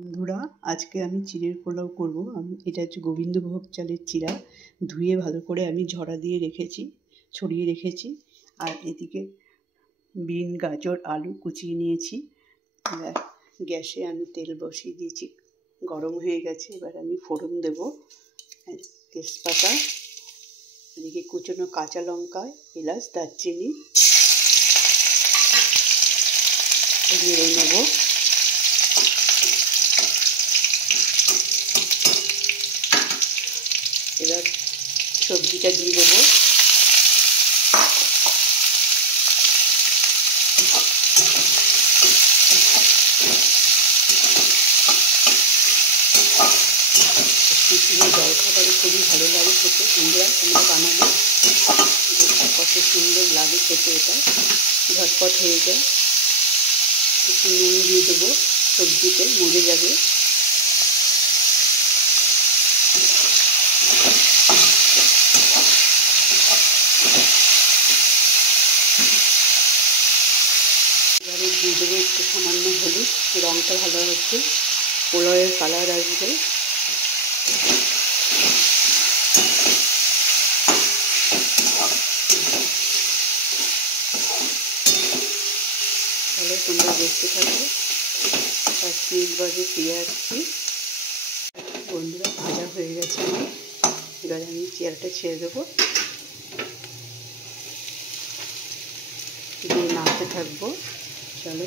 বন্ধুরা, আজকে আমি চিড়ের পোলাও করব। এটা হচ্ছে গোবিন্দভোগ চালের চিড়া, ধুয়ে ভালো করে আমি ঝরা দিয়ে রেখেছি, ছড়িয়ে রেখেছি। আর এদিকে বিন, গাজর, আলু কুচিয়ে নিয়েছি। গ্যাসে আমি তেল বসিয়ে দিয়েছি, গরম হয়ে গেছে। এবার আমি ফোড়ন দেব, তেজপাতা, এদিকে কুচনো কাঁচা লঙ্কা, এলাচ, দারচিনি নেড়ে নেব। এবার সবজিটা দিয়ে দেবো। টিফিনে জলখাবারে খুবই ভালো লাগে খেতে। বন্ধুরা, তোমরা বানাবে, কত সুন্দর লাগে খেতে। এটা ঝটপট হয়ে যায়। একটু নুন দিয়ে দেবো, সবজিতে মরে যাবে। এবারে দিয়ে দেবো একটু সামান্য হলুদ, রঙটা ভালো আসবে, পোলাওয়ের কালার আসবে। তাহলে তোমরা দেখতে থাকো। 5 মিনিট বাদে ফিরে আসছি। বন্ধুরা, ভাজা হয়ে গেছে আমার। এবার আমি চিড়াটা ছেড়ে দেবো, দিয়ে নাড়তে থাকবো। চলো,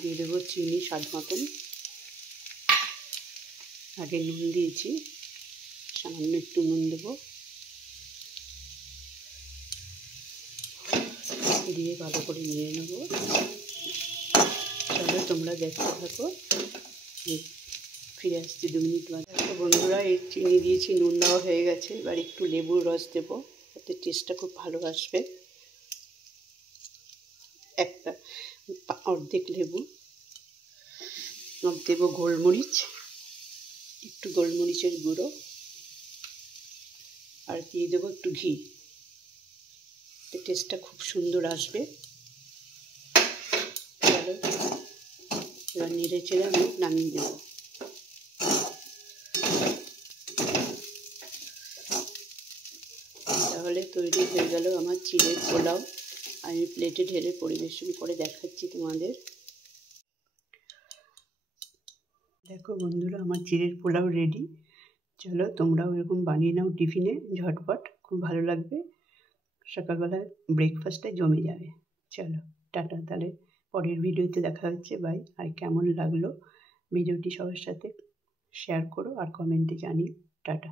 দিয়ে দেবো চিনি স্বাদ মতন। আগে নুন দিয়েছি, সামান্য একটু নুন দেবো, দিয়ে ভালো করে নিয়ে নেব। চলো, তোমরা দেখতে থাকো। ফিরে আসছি 2 মিনিট বাদে। বন্ধুরা, এই চিনি দিয়েছি, নুন দেওয়া হয়ে গেছে। এবার একটু লেবুর রস দেবো, তাতে টেস্টটা খুব ভালো আসবে। একটা অর্ধেক লেবু। দেবো গোলমরিচ, একটু গোলমরিচের গুঁড়ো, আর দিয়ে দেবো একটু ঘি। টেস্টটা খুব সুন্দর আসবে। চলো, এবার নেড়ে চেড়ে আমি নামিয়ে দেবো। তাহলে তৈরি হয়ে গেল আমার চিড়ের পোলাও। আমি প্লেটে ঢেলে পরিবেশন করে দেখাচ্ছি তোমাদের। দেখো বন্ধুরা, আমার চিড়ের পোলাও রেডি। চলো, তোমরাও এরকম বানিয়ে নাও টিফিনে, ঝটপট, খুব ভালো লাগবে। সকালবেলায় ব্রেকফাস্টে জমে যাবে। চলো, টাটা। তাহলে পরের ভিডিওতে দেখা হচ্ছে। বাই। আর কেমন লাগলো ভিডিওটি সবার সাথে শেয়ার করো আর কমেন্টে জানিও। টাটা।